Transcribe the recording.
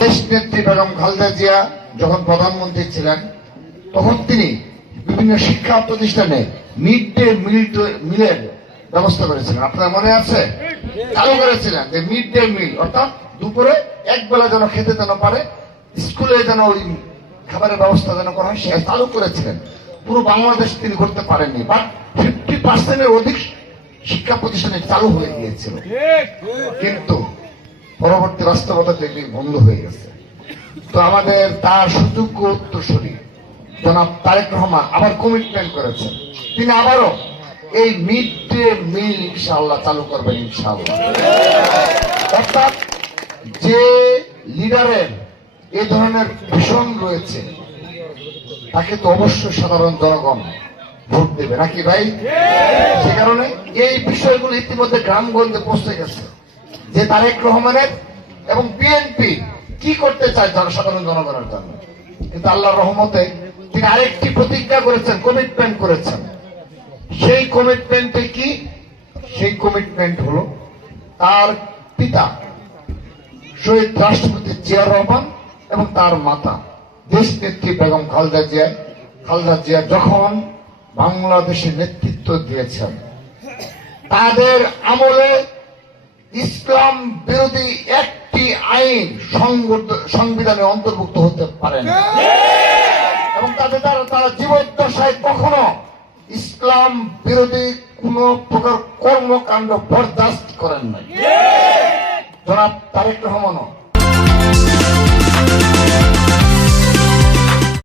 দেশ নেত্রী বেগম খালেদা জিয়া যখন প্রধানমন্ত্রী ছিলেন তখন তিনি বিভিন্ন শিক্ষা প্রতিষ্ঠানে মিড ডে মিলের ব্যবস্থা করেছিলেন। আপনার মনে আছে? চালু করেছিলেন যে মিড ডে মিল, অর্থাৎ দুপুরে এক বেলা যেন খেতে যেন পারে, স্কুলে যেন ওই খাবারের ব্যবস্থা যেন করা হয়, সে চালু করেছিলেন। পুরো বাংলাদেশ তিনি করতে পারেননি, বাট 50% অধিক শিক্ষা প্রতিষ্ঠানে চালু হয়ে গিয়েছিল। কিন্তু পরবর্তী বাস্তবতা থেকে বন্ধ হয়ে গেছে। তো আমাদের তার সুযোগ্য উত্তরসূরি জনাব তারেক রহমান আবার কমিটমেন্ট করেছেন, তিনি আবারও এই মিড ডে মিল ইনশাআল্লাহ চালু করবেন ইনশাআল্লাহ। অর্থাৎ যে লিডারের এই ধরনের ভীষণ রয়েছে তাকে তো অবশ্যই সাধারণ জনগণ ভোট দেবে, নাকি ভাই? সে কারণে এই বিষয়গুলো ইতিমধ্যে গ্রামগঞ্জে পৌঁছে গেছে যে তারেক রহমানের এবং বিএনপি কি করতে চায় সাধারণ জনগণের জন্য। কিন্তু আল্লাহর রহমতে তিনি আরেকটি প্রতিজ্ঞা করেছেন, কমিটমেন্ট করেছেন। সেই কমিটমেন্টে কি? সেই কমিটমেন্ট হলো তার পিতা শহীদ রাষ্ট্রপতি জিয়াউর রহমান এবং তার মাতা দেশ নেত্রী বেগম খালেদা জিয়া যখন বাংলাদেশে নেতৃত্ব দিয়েছেন, তাদের আমলে ইসলাম বিরোধী একটি আইন সংবিধানে অন্তর্ভুক্ত হতে পারে না এবং তারা জীবদ্দশায় কখনো ইসলাম বিরোধী কোন প্রকার কর্মকাণ্ড বরদাস্ত করেন নাই। জনাব তারেক রহমানও